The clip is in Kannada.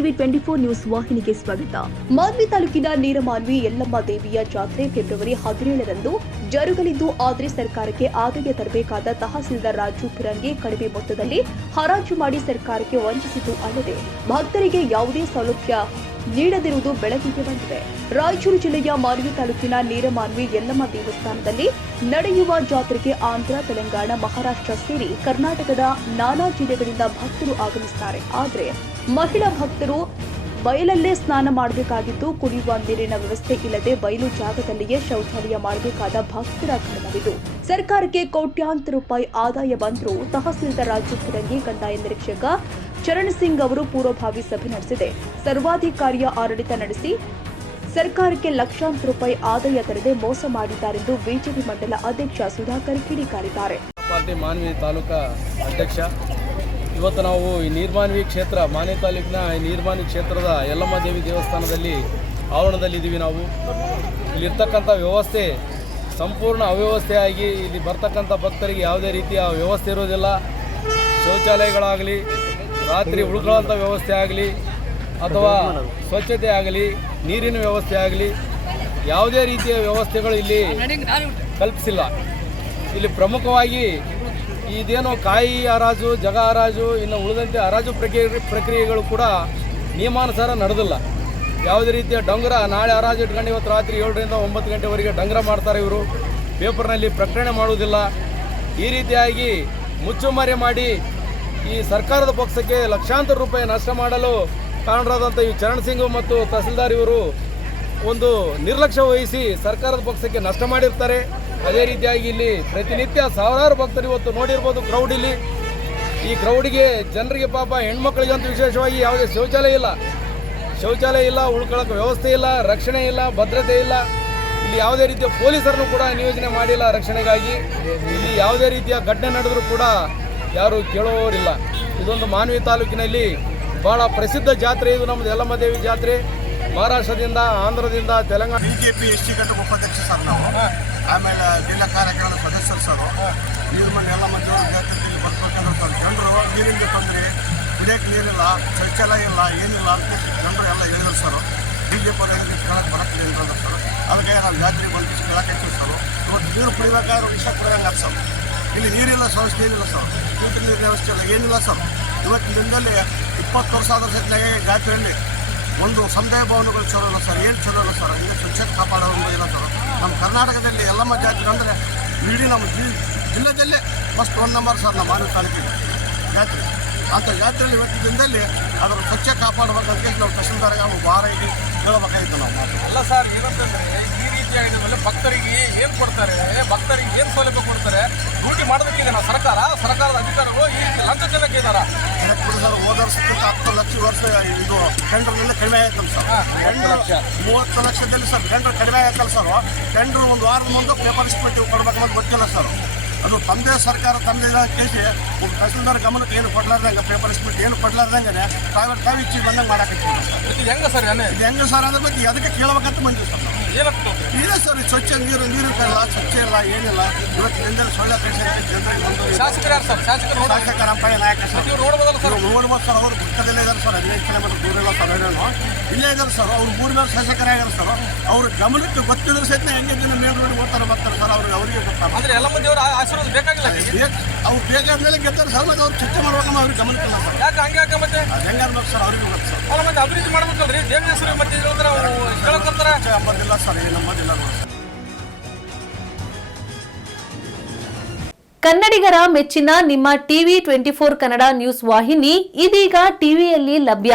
ಟಿವಿ ಟ್ವೆಂಟಿ ಫೋರ್ ನ್ಯೂಸ್ ವಾಹಿನಿಗೆ ಸ್ವಾಗತ. ಮಾನ್ವಿ ತಾಲೂಕಿನ ನೀರಮಾನ್ವಿ ಯಲ್ಲಮ್ಮ ದೇವಿಯ ಜಾತ್ರೆ ಫೆಬ್ರವರಿ ಹದಿನೇಳರಂದು ಜರುಗಲಿದ್ದು, ಆದರೆ ಸರ್ಕಾರಕ್ಕೆ ಆದಾಯ ತರಬೇಕಾದ ತಹಸೀಲ್ದಾರ್ ರಾಜು ಫಿರಂಗಿ ಕಡಿಮೆ ಮೊತ್ತದಲ್ಲಿ ಹರಾಜು ಮಾಡಿ ಸರ್ಕಾರಕ್ಕೆ ವಂಚಿಸಿತು ಅಲ್ಲದೆ, ಭಕ್ತರಿಗೆ ಯಾವುದೇ ಸೌಲಭ್ಯ ನೀಡದಿರುವುದು ಬೆಳಕಿಗೆ ಬಂದಿದೆ. ರಾಯಚೂರು ಜಿಲ್ಲೆಯ ಮಾನ್ವಿ ತಾಲೂಕಿನ ನೀರಮಾನ್ವಿ ಯಲ್ಲಮ್ಮ ದೇವಸ್ಥಾನದಲ್ಲಿ ನಡೆಯುವ ಜಾತ್ರೆಗೆ ಆಂಧ್ರ, ತೆಲಂಗಾಣ, ಮಹಾರಾಷ್ಟ್ರ ಸೇರಿ ಕರ್ನಾಟಕದ ನಾನಾ ಜಿಲ್ಲೆಗಳಿಂದ ಭಕ್ತರು ಆಗಮಿಸುತ್ತಾರೆ. ಆದರೆ ಮಹಿಳಾ ಭಕ್ತರು ಬಯಲಲ್ಲೇ ಸ್ನಾನ ಮಾಡಬೇಕಾಗಿದ್ದು ಕುಡಿಯುವ ನೀರಿನ ವ್ಯವಸ್ಥೆ ಇಲ್ಲದೆ ಬಯಲು ಜಾಗದಲ್ಲಿಯೇ ಶೌಚಾಲಯ ಮಾಡಬೇಕಾದ ಭಕ್ತರ ಕಣವಿದು ಸರ್ಕಾರಕ್ಕೆ ಕೋಟ್ಯಾಂತರ ರೂಪಾಯಿ ಆದಾಯ ಬಂದರೂ ತಹಸೀಲ್ದಾರ್ ರಾಜು ಫಿರಂಗಿ ಕಂದಾಯ ನಿರೀಕ್ಷಕ ಚರಣ್ ಸಿಂಗ್ ಅವರು ಪೂರ್ವಭಾವಿ ಸಭೆ ನಡೆಸಿದೆ. ಸರ್ವಾಧಿಕಾರಿಯ ಆಡಳಿತ ನಡೆಸಿ ಸರ್ಕಾರಕ್ಕೆ ಲಕ್ಷಾಂತರ ರೂಪಾಯಿ ಆದಾಯ ತರದೆ ಮೋಸ ಮಾಡಿದ್ದಾರೆಂದು ಬಿಜೆಪಿ ಮಂಡಲ ಅಧ್ಯಕ್ಷ ಸುಧಾಕರ್ ಕಿಡಿಕಾರಿದ್ದಾರೆ ಪಾರ್ಟಿ ಮಾನ್ವಿ ತಾಲೂಕಾ ಅಧ್ಯಕ್ಷ ಇವತ್ತು ನಾವು ಈ ನೀರ್ಮಾನ್ವಿ ಕ್ಷೇತ್ರ ಮಾನೆ ತಾಲೂಕಿನ ಈ ನೀರ್ಮಾನ್ವಿ ಕ್ಷೇತ್ರದ ಯಲ್ಲಮ್ಮ ದೇವಿ ದೇವಸ್ಥಾನದಲ್ಲಿ ಆವರಣದಲ್ಲಿದ್ದೀವಿ ನಾವು. ಇಲ್ಲಿರ್ತಕ್ಕಂಥ ವ್ಯವಸ್ಥೆ ಸಂಪೂರ್ಣ ಅವ್ಯವಸ್ಥೆಯಾಗಿ ಇಲ್ಲಿ ಬರ್ತಕ್ಕಂಥ ಭಕ್ತರಿಗೆ ಯಾವುದೇ ರೀತಿಯ ವ್ಯವಸ್ಥೆ ಇರೋದಿಲ್ಲ. ಶೌಚಾಲಯಗಳಾಗಲಿ ರಾತ್ರಿ ಉಳ್ಕೊಳ್ಳೋಂಥ ವ್ಯವಸ್ಥೆ ಆಗಲಿ ಅಥವಾ ಸ್ವಚ್ಛತೆ ಆಗಲಿ ನೀರಿನ ವ್ಯವಸ್ಥೆ ಆಗಲಿ ಯಾವುದೇ ರೀತಿಯ ವ್ಯವಸ್ಥೆಗಳು ಇಲ್ಲಿ ಕಲ್ಪಿಸಿಲ್ಲ. ಇಲ್ಲಿ ಪ್ರಮುಖವಾಗಿ ಇದೇನೋ ಕಾಯಿ ಹರಾಜು, ಜಗ ಹರಾಜು, ಇನ್ನು ಉಳಿದಂತೆ ಹರಾಜು ಪ್ರಕ್ರಿಯೆ, ಪ್ರಕ್ರಿಯೆಗಳು ಕೂಡ ನಿಯಮಾನುಸಾರ ನಡೆದಿಲ್ಲ. ಯಾವುದೇ ರೀತಿಯ ಡಂಗುರ, ನಾಳೆ ಹರಾಜು ಇಟ್ಕೊಂಡು ಇವತ್ತು ರಾತ್ರಿ ಏಳರಿಂದ ಒಂಬತ್ತು ಗಂಟೆವರೆಗೆ ಡಂಗುರ ಮಾಡ್ತಾರೆ ಇವರು. ಪೇಪರ್ನಲ್ಲಿ ಪ್ರಕಟಣೆ ಮಾಡುವುದಿಲ್ಲ. ಈ ರೀತಿಯಾಗಿ ಮುಚ್ಚುಮರೆ ಮಾಡಿ ಈ ಸರ್ಕಾರದ ಪಕ್ಷಕ್ಕೆ ಲಕ್ಷಾಂತರ ರೂಪಾಯಿ ನಷ್ಟ ಮಾಡಲು ಕಾರಣರಾದಂಥ ಈ ಚರಣ್ ಸಿಂಗ್ ಮತ್ತು ತಹಸೀಲ್ದಾರ್ ಇವರು ಒಂದು ನಿರ್ಲಕ್ಷ್ಯ ವಹಿಸಿ ಸರ್ಕಾರದ ಪಕ್ಷಕ್ಕೆ ನಷ್ಟ ಮಾಡಿರ್ತಾರೆ. ಅದೇ ರೀತಿಯಾಗಿ ಇಲ್ಲಿ ಪ್ರತಿನಿತ್ಯ ಸಾವಿರಾರು ಭಕ್ತರು ಇವತ್ತು ನೋಡಿರ್ಬೋದು ಕ್ರೌಡ್ ಇಲ್ಲಿ. ಈ ಕ್ರೌಡಿಗೆ ಜನರಿಗೆ ಪಾಪ ಹೆಣ್ಮಕ್ಳಿಗಂತೂ ವಿಶೇಷವಾಗಿ ಯಾವುದೇ ಶೌಚಾಲಯ ಇಲ್ಲ. ಶೌಚಾಲಯ ಇಲ್ಲ, ಉಳ್ಕೊಳ್ಳೋಕೆ ವ್ಯವಸ್ಥೆ ಇಲ್ಲ, ರಕ್ಷಣೆ ಇಲ್ಲ, ಭದ್ರತೆ ಇಲ್ಲ. ಇಲ್ಲಿ ಯಾವುದೇ ರೀತಿಯ ಪೊಲೀಸರನ್ನು ಕೂಡ ನಿಯೋಜನೆ ಮಾಡಿಲ್ಲ ರಕ್ಷಣೆಗಾಗಿ. ಇಲ್ಲಿ ಯಾವುದೇ ರೀತಿಯ ಘಟನೆ ನಡೆದರೂ ಕೂಡ ಯಾರು ಕೇಳೋರಿಲ್ಲ. ಇದೊಂದು ಮಾನವಿ ತಾಲೂಕಿನಲ್ಲಿ ಭಾಳ ಪ್ರಸಿದ್ಧ ಜಾತ್ರೆ. ಇದು ನಮ್ಮದು ಯಲ್ಲಮ್ಮ ದೇವಿ ಜಾತ್ರೆ. ಮಹಾರಾಷ್ಟ್ರದಿಂದ ಆಂಧ್ರದಿಂದ ತೆಲಂಗಾಣ ಬಿಜೆಪಿ ಎಸ್ ಟಿ ಘಟಕ ಉಪಾಧ್ಯಕ್ಷ ಸರ್ ನಾವು. ಆಮೇಲೆ ಜಿಲ್ಲಾ ಕಾರ್ಯಕ್ರಮದ ಸದಸ್ಯರು ಸರ್. ನೀರ್ಮನೆ ಎಲ್ಲ ಮಂದಿಯವರು ಜಾತ್ರೆಯಲ್ಲಿ ಬರ್ಬೇಕಂದ್ರೆ ಸರ್. ಜನರು ನೀರಿನ ತೊಂದರೆ ಕುಡಿಯೋಕೆ ನೀರಿಲ್ಲ ಶೌಚಾಲಯ ಇಲ್ಲ ಏನಿಲ್ಲ ಅಂತ ಜನರು ಎಲ್ಲ ಹೇಳಿದ್ರು ಸರ್. ಬಿಜೆಪಿ ಅವರಿಗೆ ಕೇಳಕ್ಕೆ ಬರಕ್ಕೆ ಅಂತ ಸರ್. ಅದಕ್ಕೆ ನಾವು ಜಾತ್ರೆ ಬಂದು ಕೇಳಕ್ಕೆ ಸರ್. ಇವತ್ತು ನೀರು ಕುಡಿಬೇಕಾದ್ರೆ ವಿಷ ಕುಡಿಯೋಂಗೆ ಸರ್. ಇಲ್ಲಿ ನೀರಿಲ್ಲ ವ್ಯವಸ್ಥೆ ಏನಿಲ್ಲ ಸರ್. ನೀರಿನ ವ್ಯವಸ್ಥೆ ಇಲ್ಲ ಏನಿಲ್ಲ ಸರ್. ಇವತ್ತು ದಿನದಲ್ಲಿ ಇಪ್ಪತ್ತು ವರ್ಷ ಆದ ಸತ್ಯ ಜಾತ್ರೆಯಲ್ಲಿ ಒಂದು ಸಮುದಾಯ ಭವನಗಳು ಚಲೋ ಅಲ್ಲ ಸರ್, ಏನು ಚಲೋ ಅಲ್ಲ ಸರ್, ಹಿಂಗೆ ಸ್ವಚ್ಛತೆ ಕಾಪಾಡೋದು ಇಲ್ಲ ಸರ್. ನಮ್ಮ ಕರ್ನಾಟಕದಲ್ಲಿ ಎಲ್ಲಮ್ಮ ಜಾತ್ರೆ ಅಂದರೆ ಇಡೀ ನಮ್ಮ ಜಿ ಜಿಲ್ಲೆದಲ್ಲೇ ಫಸ್ಟ್ ಒನ್ ನಂಬರ್ ಸರ್ ನಮ್ಮ ಮಾನವ ತಾಲೂಕಿಗೆ ಜಾತ್ರೆ ಅಂಥ ಜಾತ್ರೆಯಲ್ಲಿ ಇವತ್ತಿನ ದಿನದಲ್ಲಿ ಅದರ ಸ್ವಚ್ಛ ಕಾಪಾಡಬೇಕಂತ ನಾವು ತಹಸೀಲ್ದಾರ್ಗೆ ಅವ್ರು ಭಾರ ಇದ್ದು ಹೇಳಬೇಕಾಗಿತ್ತು ನಾವು ಮಾತು. ಅಲ್ಲ ಸರ್ ಇವತ್ತಂದರೆ ಈ ರೀತಿಯಾಗಿದ್ದ ಮೇಲೆ ಭಕ್ತರಿಗೆ ಏನು ಕೊಡ್ತಾರೆ, ಭಕ್ತರಿಗೆ ಏನು ಸೌಲಭ್ಯ ಕೊಡ್ತಾರೆ? ಡ್ಯೂಟಿ ಮಾಡೋದಕ್ಕಿದೆ ನಾವು ಸರ್ಕಾರ. ಸರ್ಕಾರದ ಅಧಿಕಾರಿಗಳು ಈ ಲಂಚ ಜನಕ್ಕೆ ಇದ್ದಾರೆ. ಸರ್ ಹೋದ ವರ್ಷಕ್ಕಿಂತ ಹತ್ತು ಲಕ್ಷ ವರ್ಷ ಇದು ಟೆಂಡರ್ನಿಂದ ಕಡಿಮೆ ಆಯ್ತಲ್ಲ ಸರ್. ಟೆಂಡರ್ ಮೂವತ್ತು ಲಕ್ಷದಲ್ಲಿ ಸರ್ ಟೆಂಡರ್ ಕಡಿಮೆ ಆಯ್ತಲ್ಲ ಸರ್. ಟೆಂಡರ್ ಒಂದು ವಾರದ ಮುಂದೆ ಪೇಪರ್ ಇಸ್ಪೆಟ್ಟಿ ಕೊಡ್ಬೇಕು ಅಂತ ಗೊತ್ತಿಲ್ಲ ಸರ್. ಅದು ತಂದೆ ಸರ್ಕಾರ ತಮ್ಮದೇ ಕೇಸಿ ತಹಸೀಲ್ದಾರ್ ಗಮನಕ್ಕೆ ಏನು ಕೊಡ್ಲಾರ್ದಂಗೆ ಪೇಪರ್ ಇಸ್ಬಿಟ್ಟು ಏನು ಕೊಡ್ಲಾರ್ದಂಗೆ ತಾವೇ ತಾವು ಇಚ್ಚಿ ಬಂದಂಗೆ ಇದು ಹೆಂಗ ಸರ್ ಇದು ಹೆಂಗೆ ಸರ್ ಅದ್ರ ಬಗ್ಗೆ ಅದಕ್ಕೆ ಕೇಳಬೇಕಂತ ಬಂದಿವಿ ಸರ್ ಇಲ್ಲ ಸರ್ ಸ್ವಚ್ಛ ನೀರು ನೀರು ಇಲ್ಲ ಸ್ವಚ್ಛ ಇಲ್ಲ ಏನಿಲ್ಲ. ಇವತ್ತು ಜನರಲ್ಲಿ ಸೊಳ್ಳೆ ಪೇಷಂಟ್ ಜನರಿಗೆ ಶಾಸಕರು ಸರ್? ಶಾಸಕರು ಶಾಸಕ ರಂಪಯ್ಯ ನಾಯಕ ಸರ್. ರೋಡ್ ನೋಡ್ಬೋದಲ್ಲ ಸರ್? ನೋಡ್ಬೋದು ಸರ್ ಅವರು ಪಕ್ಕದಲ್ಲೇ ಇದ್ದಾರೆ ಸರ್ ಹದಿನೈದು ಕಿಲೋಮೀಟರ್ ದೂರ ಇಲ್ಲ ಸರ್ ಏನೇನು ಇಲ್ಲೇ ಇದ್ದಾರೆ ಸರ್ ಅವ್ರು ಮೂರು ಮೇಲೆ ಶಾಸಕರಾಗ್ಯಾರ ಸರ್. ಅವ್ರ ಗಮನಕ್ಕೆ ಗೊತ್ತಿದ್ರು ಸಹಿತ ಹೆಂಗೆ ದಿನ ನೇರವಾಗಿ ಓದ್ತಾರೆ ಬರ್ತಾರೆ ಸರ್ ಅವ್ರಿಗೆ ಅವರಿಗೆ ಗೊತ್ತಾಗ ಅಂದ್ರೆ ಎಲ್ಲ ಮಂದಿ ಅವರ ಆಶೀರ್ವಾದ ಬೇಕಾಗಿಲ್ಲ? ಅವ್ರು ಬೇಕಾದ್ಮೇಲೆ ಗೆದ್ದಾರೆ ಸರ್ ಮತ್ತೆ ಅವ್ರು ಚರ್ಚೆ ಮಾಡ್ಬೇಕಮ್ಮ ಅವ್ರಿಗೆ ಗಮನಕ್ಕಿಲ್ಲ ಸರ್. ಯಾಕೆ ಹಂಗೆ ಮತ್ತೆ? ಅದು ಹೆಂಗಾರ್ಬೇಕು ಸರ್ ಅವ್ರಿಗೆ ಗೊತ್ತು ಸರ್. ಅಲ್ಲ ಮತ್ತೆ ಅಭಿವೃದ್ಧಿ ಮಾಡ್ಬೇಕಲ್ರಿ? ದೇವ್ರ ಹೆಸರು ಮತ್ತೆ ಇರೋದ್ರ ಕೇಳಕ್ಕಂತಾರ ಚರ್ಚೆ ಅಂಬೋದಿಲ್ಲ ಸರ್ ಏನು ನಮ್ಮದಿಲ್ಲ ನೋಡಿ ಸರ್. ಕನ್ನಡಿಗರ ಮೆಚ್ಚಿನ ನಿಮ್ಮ TV twenty four Kannada news ವಾಹಿನಿ ಇದೀಗ ಟಿವಿಯಲ್ಲಿ ಲಭ್ಯ.